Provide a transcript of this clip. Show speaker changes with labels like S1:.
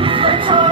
S1: Let's